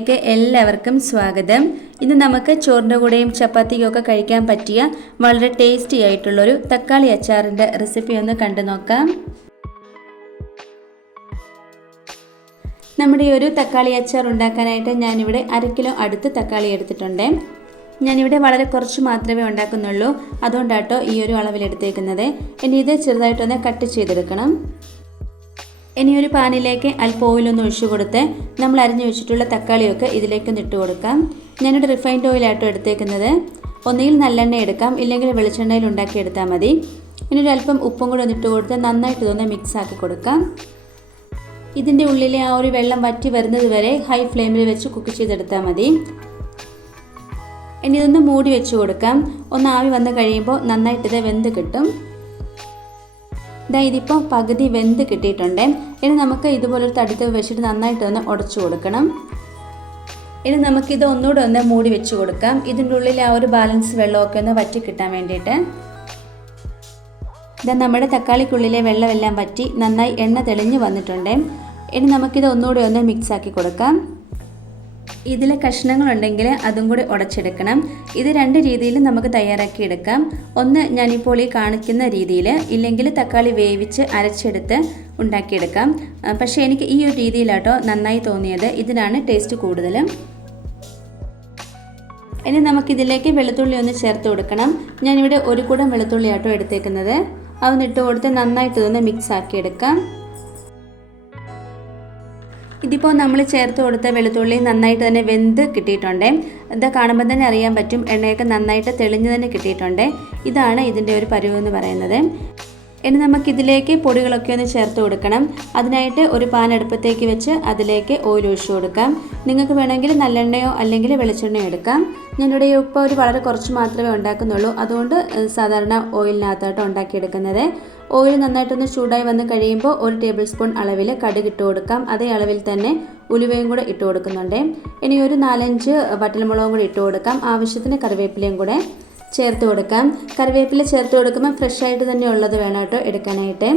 കിച്ചണിലേക്ക് എല്ലാവർക്കും സ്വാഗതം. ഇന്ന് നമുക്ക് ചോറിൻ്റെ കൂടെയും ചപ്പാത്തിക്കൊക്കെ കഴിക്കാൻ പറ്റിയ വളരെ ടേസ്റ്റി ആയിട്ടുള്ളൊരു തക്കാളി അച്ചാറിൻ്റെ റെസിപ്പി ഒന്ന് കണ്ടു നോക്കാം. നമ്മുടെ ഈ ഒരു തക്കാളി അച്ചാർ ഉണ്ടാക്കാനായിട്ട് ഞാനിവിടെ 1/2 കിലോ അടുത്ത് തക്കാളി എടുത്തിട്ടുണ്ട്. ഞാനിവിടെ വളരെ കുറച്ച് മാത്രമേ ഉണ്ടാക്കുന്നുള്ളൂ, അതുകൊണ്ടാട്ടോ ഈ ഒരു അളവിലെടുത്തേക്കുന്നത്. ഇനി ഇത് ചെറുതായിട്ടൊന്ന് കട്ട് ചെയ്തെടുക്കണം. ഇനി ഒരു പാനിലേക്ക് അല്പം ഓയിലൊന്ന് ഒഴിച്ചു കൊടുത്ത് നമ്മൾ അരിഞ്ഞു വെച്ചിട്ടുള്ള തക്കാളിയൊക്കെ ഇതിലേക്ക് ഇട്ട് കൊടുക്കാം. ഞാനിവിടെ റിഫൈൻഡ് ഓയിലാട്ടോ എടുത്തേക്കുന്നത്. ഒന്നുകിൽ നല്ലെണ്ണ എടുക്കാം, ഇല്ലെങ്കിൽ വെളിച്ചെണ്ണയിൽ ഉണ്ടാക്കിയെടുത്താൽ മതി. ഇനി ഒരു അല്പം ഉപ്പും കൂടെ ഒന്നിട്ട് കൊടുത്ത് നന്നായിട്ട് ഇതൊന്ന് മിക്സ് ആക്കി കൊടുക്കാം. ഇതിൻ്റെ ഉള്ളിലെ ആ ഒരു വെള്ളം വറ്റി വരുന്നത് വരെ ഹൈ ഫ്ലെയിമിൽ വെച്ച് കുക്ക് ചെയ്തെടുത്താൽ മതി. ഇനി ഇതൊന്ന് മൂടി വെച്ച് കൊടുക്കാം. ഒന്ന് ആവി വന്ന് കഴിയുമ്പോൾ നന്നായിട്ടിത് വെന്ത് കിട്ടും. ഇതിപ്പോൾ പകുതി വെന്ത് കിട്ടിയിട്ടുണ്ട്. ഇനി നമുക്ക് ഇതുപോലൊരു തടിത്ത് വെച്ചിട്ട് നന്നായിട്ട് ഒന്ന് ഉടച്ചു കൊടുക്കണം. ഇനി നമുക്കിത് ഒന്നുകൂടെ ഒന്ന് മൂടി വെച്ച് കൊടുക്കാം. ഇതിൻ്റെ ഉള്ളിൽ ആ ഒരു ബാലൻസ് വെള്ളമൊക്കെ ഒന്ന് വറ്റി കിട്ടാൻ വേണ്ടിയിട്ട്. നമ്മുടെ തക്കാളിക്കുള്ളിലെ വെള്ളമെല്ലാം വറ്റി നന്നായി എണ്ണ തെളിഞ്ഞ് വന്നിട്ടുണ്ട്. ഇനി നമുക്കിത് ഒന്നുകൂടെ ഒന്ന് മിക്സ് ആക്കി കൊടുക്കാം. ഇതിലെ കഷ്ണങ്ങളുണ്ടെങ്കിൽ അതും കൂടി ഉടച്ചെടുക്കണം. ഇത് 2 രീതിയിൽ നമുക്ക് തയ്യാറാക്കി എടുക്കാം. ഒന്ന് ഞാനിപ്പോൾ ഈ കാണിക്കുന്ന രീതിയിൽ, ഇല്ലെങ്കിൽ തക്കാളി വേവിച്ച് അരച്ചെടുത്ത് ഉണ്ടാക്കിയെടുക്കാം. പക്ഷേ എനിക്ക് ഈ ഒരു രീതിയിലാട്ടോ നന്നായി തോന്നിയത്. ഇതിനാണ് ടേസ്റ്റ് കൂടുതൽ. ഇനി നമുക്കിതിലേക്ക് വെളുത്തുള്ളി ഒന്ന് ചേർത്ത് കൊടുക്കണം. ഞാനിവിടെ 1 കുടം വെളുത്തുള്ളി ആട്ടോ എടുത്തേക്കുന്നത്. അതൊന്നിട്ട് കൊടുത്ത് നന്നായിട്ട് ഇതൊന്ന് മിക്സ് ആക്കിയെടുക്കാം. ഇതിപ്പോൾ നമ്മൾ ചേർത്ത് കൊടുത്ത വെളുത്തുള്ളി നന്നായിട്ട് തന്നെ വെന്ത് കിട്ടിയിട്ടുണ്ട്. ഇത് കാണുമ്പോൾ തന്നെ അറിയാൻ പറ്റും, എണ്ണയൊക്കെ നന്നായിട്ട് തെളിഞ്ഞ് തന്നെ കിട്ടിയിട്ടുണ്ട്. ഇതാണ് ഇതിൻ്റെ ഒരു പരുവ് എന്ന് പറയുന്നത്. ഇനി നമുക്കിതിലേക്ക് പൊടികളൊക്കെ ഒന്ന് ചേർത്ത് കൊടുക്കണം. അതിനായിട്ട് ഒരു പാൻ അടുപ്പത്തേക്ക് വെച്ച് അതിലേക്ക് ഓയിൽ ഒഴിച്ചു കൊടുക്കാം. നിങ്ങൾക്ക് വേണമെങ്കിൽ നല്ലെണ്ണയോ അല്ലെങ്കിൽ വെളിച്ചെണ്ണയോ എടുക്കാം. ഞാനിവിടെ ഇപ്പോൾ വളരെ കുറച്ച് മാത്രമേ ഉണ്ടാക്കുന്നുള്ളൂ, അതുകൊണ്ട് സാധാരണ ഓയിലിനകത്തായിട്ട് ഉണ്ടാക്കിയെടുക്കുന്നത്. ഓയിൽ നന്നായിട്ടൊന്ന് ചൂടായി വന്ന് കഴിയുമ്പോൾ 1 ടേബിൾ സ്പൂൺ അളവിൽ കടുക് ഇട്ട് കൊടുക്കാം. അതേ അളവിൽ തന്നെ ഉലുവയും കൂടെ ഇട്ട് കൊടുക്കുന്നുണ്ട്. ഇനി ഒരു 4-5 വറ്റൽമുളകും കൂടി ഇട്ട് കൊടുക്കാം. ആവശ്യത്തിന് കറിവേപ്പിലയും കൂടെ ചേർത്ത് കൊടുക്കാം. കറിവേപ്പില ചേർത്ത് കൊടുക്കുമ്പോൾ ഫ്രഷ് ആയിട്ട് തന്നെ ഉള്ളത് വേണം കേട്ടോ എടുക്കാനായിട്ട്.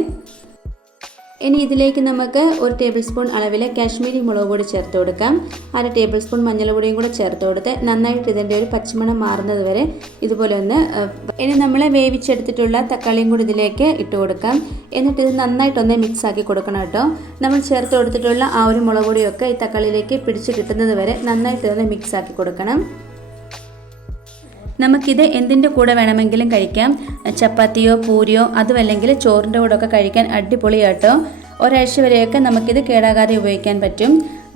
ഇനി ഇതിലേക്ക് നമുക്ക് 1 ടേബിൾ സ്പൂൺ അളവിൽ കാശ്മീരി മുളക് പൊടി ചേർത്ത് കൊടുക്കാം. 1/2 ടേബിൾ സ്പൂൺ മഞ്ഞൾപ്പൊടിയും കൂടെ ചേർത്ത് കൊടുത്ത് നന്നായിട്ട് ഇതിൻ്റെ ഒരു പച്ചമണം മാറുന്നത് വരെ ഇതുപോലെ ഒന്ന്. ഇനി നമ്മൾ വേവിച്ചെടുത്തിട്ടുള്ള തക്കാളിയും കൂടി ഇതിലേക്ക് ഇട്ട് കൊടുക്കാം. എന്നിട്ട് ഇത് നന്നായിട്ടൊന്ന് മിക്സ് ആക്കി കൊടുക്കണം കേട്ടോ. നമ്മൾ ചേർത്ത് കൊടുത്തിട്ടുള്ള ആ ഒരു മുളക് പൊടിയൊക്കെ ഈ തക്കാളിയിലേക്ക് പിടിച്ച് കിട്ടുന്നത് വരെ നന്നായിട്ട് ഇതൊന്ന് മിക്സ് ആക്കി കൊടുക്കണം. നമുക്കിത് എന്തിൻ്റെ കൂടെ വേണമെങ്കിലും കഴിക്കാം. ചപ്പാത്തിയോ പൂരിയോ അതുമല്ലെങ്കിൽ ചോറിൻ്റെ കൂടെ ഒക്കെ കഴിക്കാൻ അടിപൊളിയാട്ടോ. ഒരാഴ്ച വരെയൊക്കെ നമുക്കിത് കേടാകാതെ ഉപയോഗിക്കാൻ പറ്റും.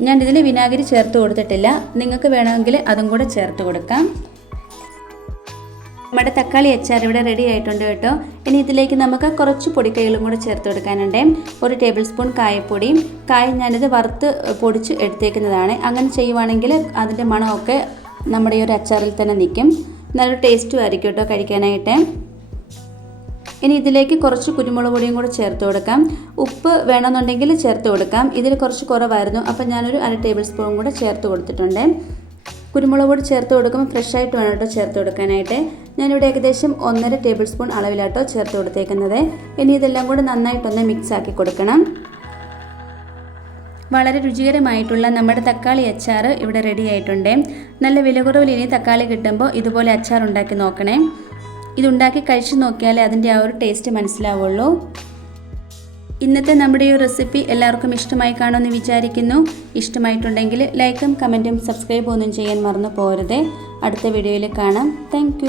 ഞാനിതിൽ വിനാഗിരി ചേർത്ത് കൊടുത്തിട്ടില്ല, നിങ്ങൾക്ക് വേണമെങ്കിൽ അതും കൂടെ ചേർത്ത് കൊടുക്കാം. നമ്മുടെ തക്കാളി അച്ചാർ ഇവിടെ റെഡി ആയിട്ടുണ്ട് കേട്ടോ. ഇനി ഇതിലേക്ക് നമുക്ക് കുറച്ച് പൊടിക്കൈകളും കൂടെ ചേർത്ത് കൊടുക്കാനുണ്ട്. 1 ടേബിൾ സ്പൂൺ കായപ്പൊടി. ഞാനിത് വറുത്ത് പൊടിച്ച് എടുത്തേക്കുന്നതാണ്. അങ്ങനെ ചെയ്യുവാണെങ്കിൽ അതിൻ്റെ മണമൊക്കെ നമ്മുടെ ഈ ഒരു അച്ചാറിൽ തന്നെ നിൽക്കും. നല്ലൊരു ടേസ്റ്റും ആയിരിക്കും കേട്ടോ കഴിക്കാനായിട്ട്. ഇനി ഇതിലേക്ക് കുറച്ച് കുരുമുളക് പൊടിയും കൂടെ ചേർത്ത് കൊടുക്കാം. ഉപ്പ് വേണമെന്നുണ്ടെങ്കിൽ ചേർത്ത് കൊടുക്കാം. ഇതിൽ കുറച്ച് കുറവായിരുന്നു, അപ്പോൾ ഞാനൊരു 1/2 ടേബിൾ സ്പൂൺ കൂടെ ചേർത്ത് കൊടുത്തിട്ടുണ്ട്. കുരുമുളക് പൊടി ചേർത്ത് കൊടുക്കുമ്പോൾ ഫ്രഷ് ആയിട്ട് വേണം കേട്ടോ ചേർത്ത് കൊടുക്കാനായിട്ട്. ഞാനിവിടെ ഏകദേശം 1.5 ടേബിൾ സ്പൂൺ അളവിലാട്ടോ ചേർത്ത് കൊടുത്തേക്കുന്നത്. ഇനി ഇതെല്ലാം കൂടെ നന്നായിട്ടൊന്ന് മിക്സ് ആക്കി കൊടുക്കണം. വളരെ രുചികരമായിട്ടുള്ള നമ്മുടെ തക്കാളി അച്ചാർ ഇവിടെ റെഡി ആയിട്ടുണ്ട്. നല്ല വില കുറവിൽ ഇനി തക്കാളി കിട്ടുമ്പോൾ ഇതുപോലെ അച്ചാർ ഉണ്ടാക്കി നോക്കണേ. ഇതുണ്ടാക്കി കഴിച്ച് നോക്കിയാലേ അതിൻ്റെ ആ ഒരു ടേസ്റ്റ് മനസ്സിലാവുള്ളൂ. ഇന്നത്തെ നമ്മുടെ ഈ റെസിപ്പി എല്ലാവർക്കും ഇഷ്ടമായി കാണുമെന്ന് വിചാരിക്കുന്നു. ഇഷ്ടമായിട്ടുണ്ടെങ്കിൽ ലൈക്കും കമൻറ്റും സബ്സ്ക്രൈബും ഒന്നും ചെയ്യാൻ മറന്നു പോകരുത്. അടുത്ത വീഡിയോയിൽ കാണാം. താങ്ക്